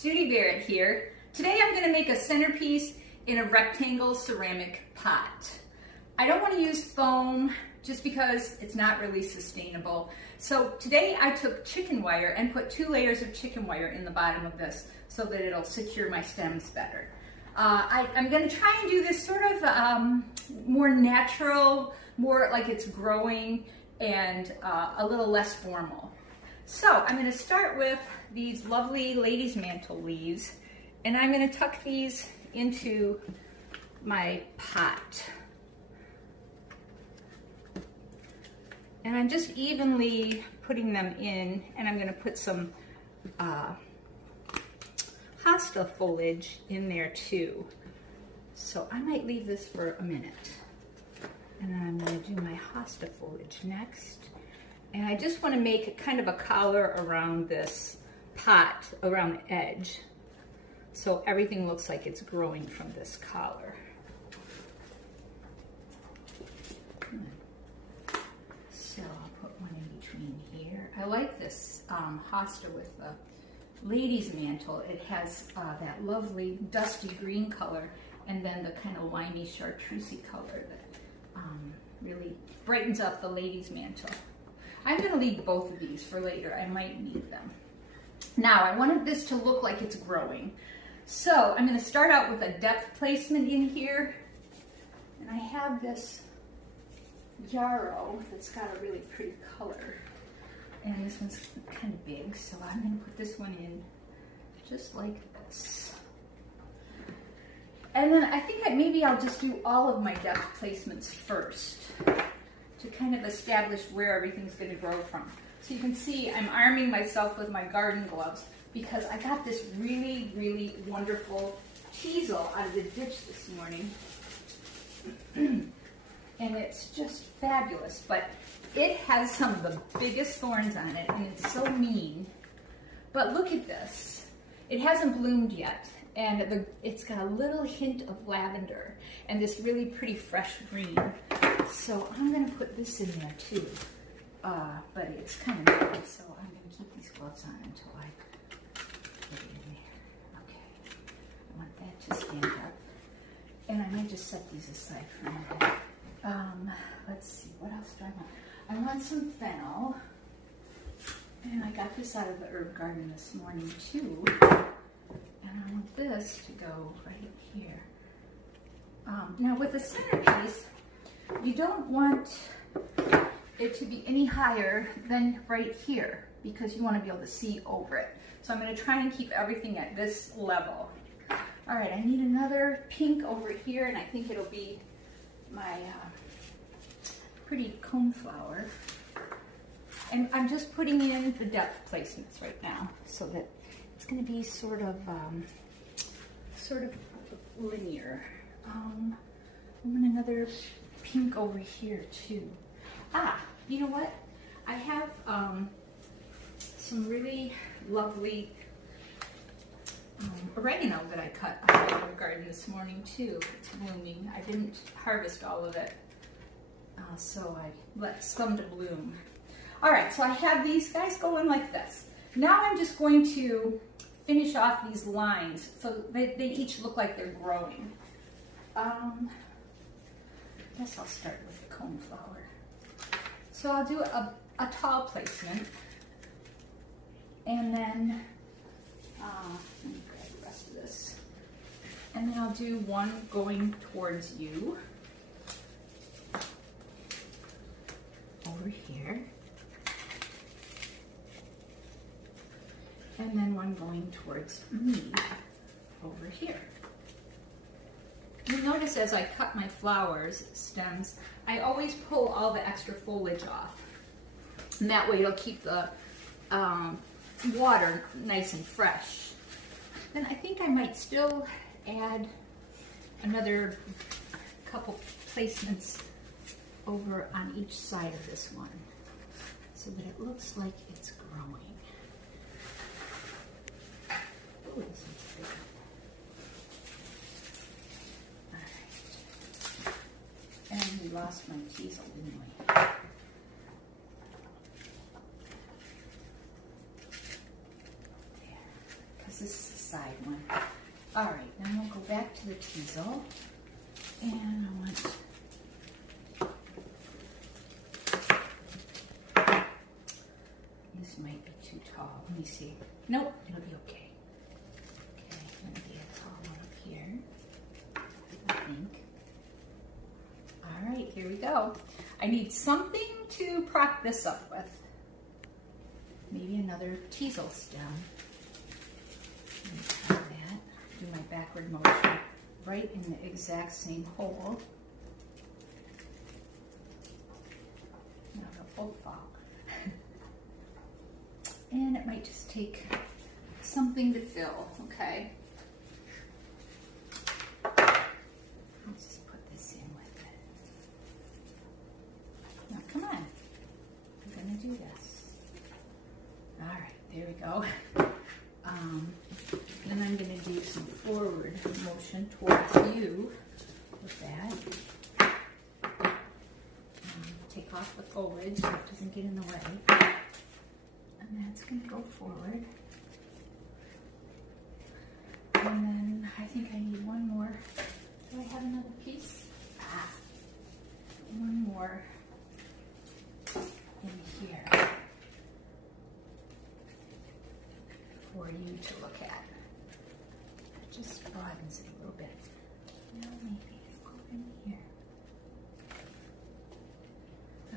Judy Barrett here. Today I'm going to make a centerpiece in a rectangle ceramic pot. I don't want to use foam just because it's not really sustainable. So today I took chicken wire and put 2 layers of chicken wire in the bottom of this so that it'll secure my stems better. I'm going to try and do this sort of more natural, more like it's growing, and a little less formal. So I'm going to start with these lovely lady's mantle leaves, and I'm going to tuck these into my pot. And I'm just evenly putting them in, and I'm going to put some hosta foliage in there too. So I might leave this for a minute. And then I'm going to do my hosta foliage next. And I just want to make kind of a collar around this pot, around the edge, so everything looks like it's growing from this collar. So I'll put one in between here. I like this hosta with the lady's mantle. It has that lovely dusty green color and then the kind of limey chartreusey color that really brightens up the lady's mantle. I'm going to leave both of these for later. I might need them. Now, I wanted this to look like it's growing. So I'm going to start out with a depth placement in here. And I have this yarrow that's got a really pretty color. And this one's kind of big, so I'm going to put this one in just like this. And then I think maybe I'll just do all of my depth placements first to kind of establish where everything's going to grow from. So you can see I'm arming myself with my garden gloves because I got this really, really wonderful teasel out of the ditch this morning. And it's just fabulous, but it has some of the biggest thorns on it, and it's so mean. But look at this. It hasn't bloomed yet, and it's got a little hint of lavender and this really pretty fresh green. So I'm going to put this in there too, but it's kind of messy, so I'm going to keep these gloves on until I put it in there. Okay, I want that to stand up, and I might just set these aside for a minute. Let's see, what else do I want? I want some fennel, and I got this out of the herb garden this morning too, and I want this to go right here. Now with the centerpiece, you don't want it to be any higher than right here because you want to be able to see over it. So I'm going to try and keep everything at this level. All right, I need another pink over here, and I think it'll be my pretty coneflower. And I'm just putting in the depth placements right now so that it's going to be sort of linear. I want another pink over here too. You know what? I have some really lovely oregano that I cut out of the garden this morning too. It's blooming. I didn't harvest all of it, so I let some to bloom. All right, so I have these guys going like this. Now I'm just going to finish off these lines so they each look like they're growing. I guess I'll start with the coneflower. So I'll do a tall placement, and then let me grab the rest of this, and then I'll do one going towards you over here, and then one going towards me over here. You'll notice as I cut my flowers stems, I always pull all the extra foliage off. And that way it'll keep the water nice and fresh. Then I think I might still add another couple placements over on each side of this one so that it looks like it's growing. Ooh, this one's big. And we lost my teasel, didn't we? Because this is side one. All right, then we'll go back to the teasel. And I want... This might be too tall. Let me see. Nope, it'll be okay. Okay, I'm going to get a tall one up here, I think. All right, here we go. I need something to prop this up with. Maybe another teasel stem. Let me try that. Do my backward motion right in the exact same hole. Now they'll both fall. And it might just take something to fill, okay? Let's just put this in with it. Now, come on. I'm gonna do this. All right, there we go. Then I'm gonna do some forward motion towards you with that. Take off the foliage so it doesn't get in the way. And that's going to go forward. And then I think I need one more. Do I have another piece? Ah, one more in here for you to look at. It just broadens it a little bit. Now maybe go in here.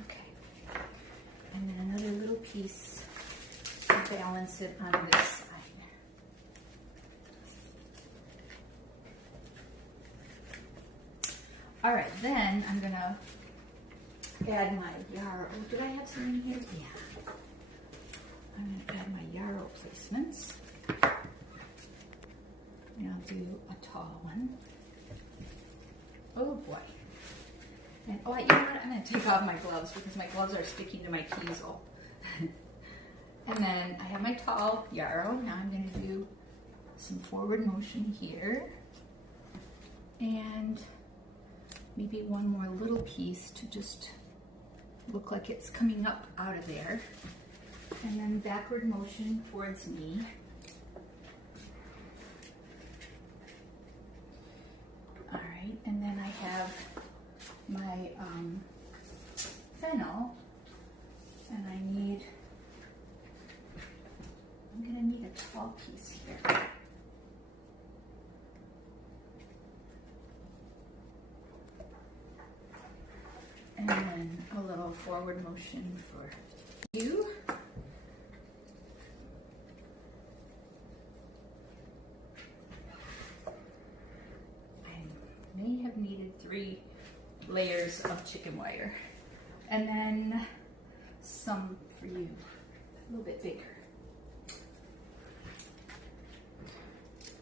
Okay. And then another little piece. Balance it on this side. All right, then I'm gonna add my yarrow. Did I have some in here? Yeah. I'm gonna add my yarrow placements. And I'll do a tall one. Oh boy. And oh, you know what? I'm gonna take off my gloves because my gloves are sticking to my teasel. And then I have my tall yarrow. Now I'm going to do some forward motion here. And maybe one more little piece to just look like it's coming up out of there. And then backward motion towards me. All right, and then I have my fennel. And I'm going to need a tall piece here. And then a little forward motion for you. I may have needed 3 layers of chicken wire. And then some for you, a little bit bigger.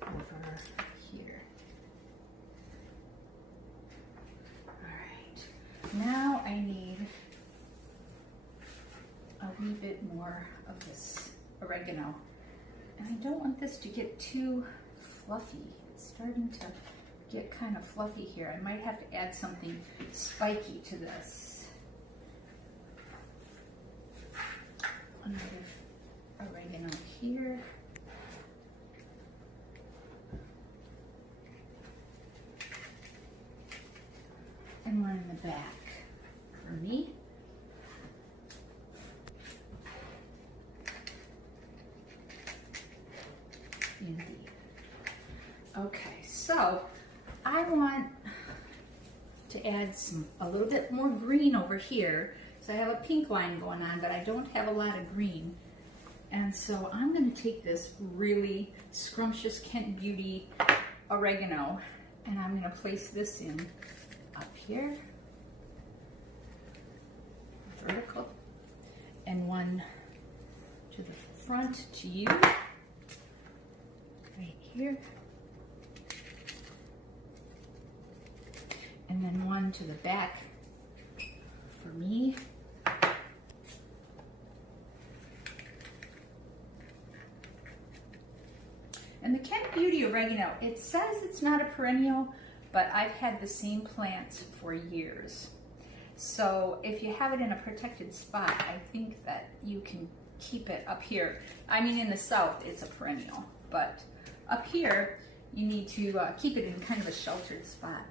Over here. All right. Now I need a wee bit more of this oregano. And I don't want this to get too fluffy. It's starting to get kind of fluffy here. I might have to add something spiky to this. Another oregano here. And one in the back for me. Indeed. Okay, so I want to add a little bit more green over here. So I have a pink line going on, but I don't have a lot of green. And so I'm going to take this really scrumptious Kent Beauty oregano, and I'm going to place this in up here, vertical, and one to the front to you, right here, and then one to the back for me. And the Kent Beauty oregano, it says it's not a perennial, but I've had the same plants for years. So if you have it in a protected spot, I think that you can keep it up here. I mean, in the south, it's a perennial, but up here, you need to keep it in kind of a sheltered spot.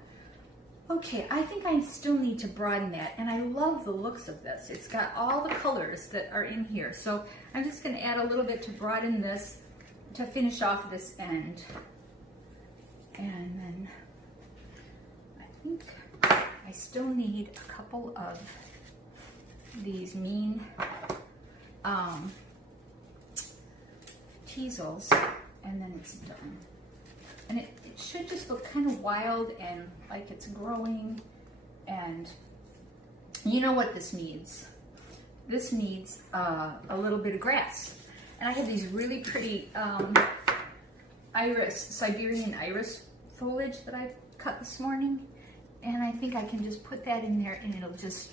Okay, I think I still need to broaden that, and I love the looks of this. It's got all the colors that are in here. So I'm just gonna add a little bit to broaden this, to finish off this end. And then I think I still need a couple of these mean teasels, and then it's done. And it should just look kind of wild and like it's growing. And you know what this needs? This needs a little bit of grass. And I have these really pretty Siberian iris foliage that I cut this morning. And I think I can just put that in there and it'll just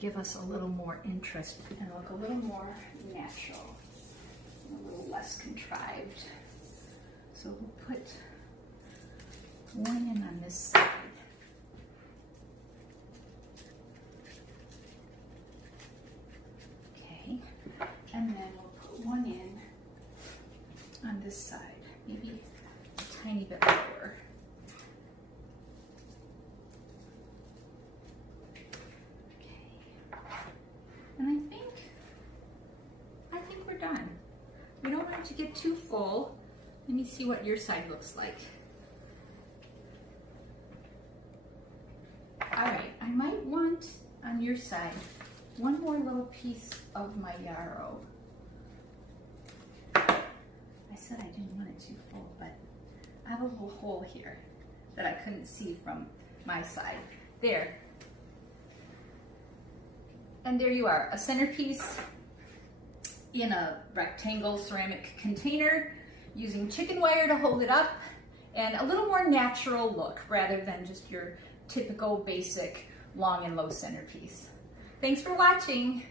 give us a little more interest and look a little more natural, a little less contrived. So we'll put one in on this side. Okay, and then we'll put one in on this side, maybe a tiny bit lower. And I think we're done. We don't want it to get too full. Let me see what your side looks like. All right, I might want on your side one more little piece of my yarrow. I said I didn't want it too full, but I have a little hole here that I couldn't see from my side. There. And there you are, a centerpiece in a rectangle ceramic container using chicken wire to hold it up, and a little more natural look rather than just your typical basic long and low centerpiece. Thanks for watching.